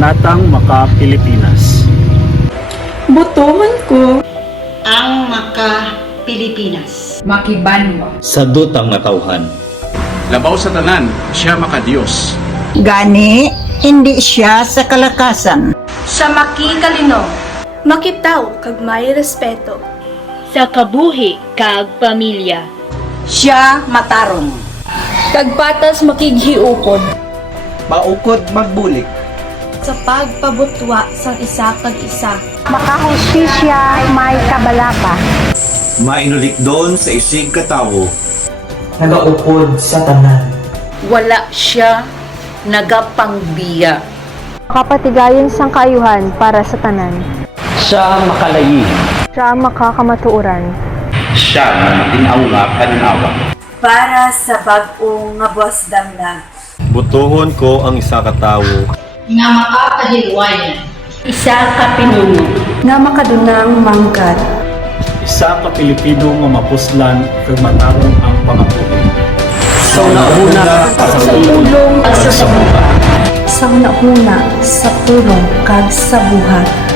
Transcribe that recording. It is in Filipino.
Kabanatang Maka-Pilipinas. Botoman ko. Ang Maka-Pilipinas. Makibanwa. Sa dutang natauhan. Labaw sa tanan, siya makadiyos. Gani, hindi siya sa kalakasan. Sa makikalino. Makitaw kag may respeto. Sa kabuhi kag pamilya. Siya matarong. Kagpatas makighiupod. Maukod magbulik. Sa pagpabutwa sang isa kag isa. Makahustisya may kabalaka. Mainulikdon sa isig katawo. Nagaupod sa tanan. Wala siya nagapangbiya. Makapatigayon sang kaayuhan para sa tanan. Siya makalayi. Siya makakamatuoran. Siya na matinaw nga pananawa. Para sa bag-o nga buwas damna. Botohon ko ang isa ka tawo Nga makakahilwayan. Isa ka pinuno. Nga makadunang mangkat. Isa ka Pilipino nga mapuslan kag matarong ang pangabuhi. Sa una Sa tulong at sa buhat. Sa una sa tulong kag sa buhat.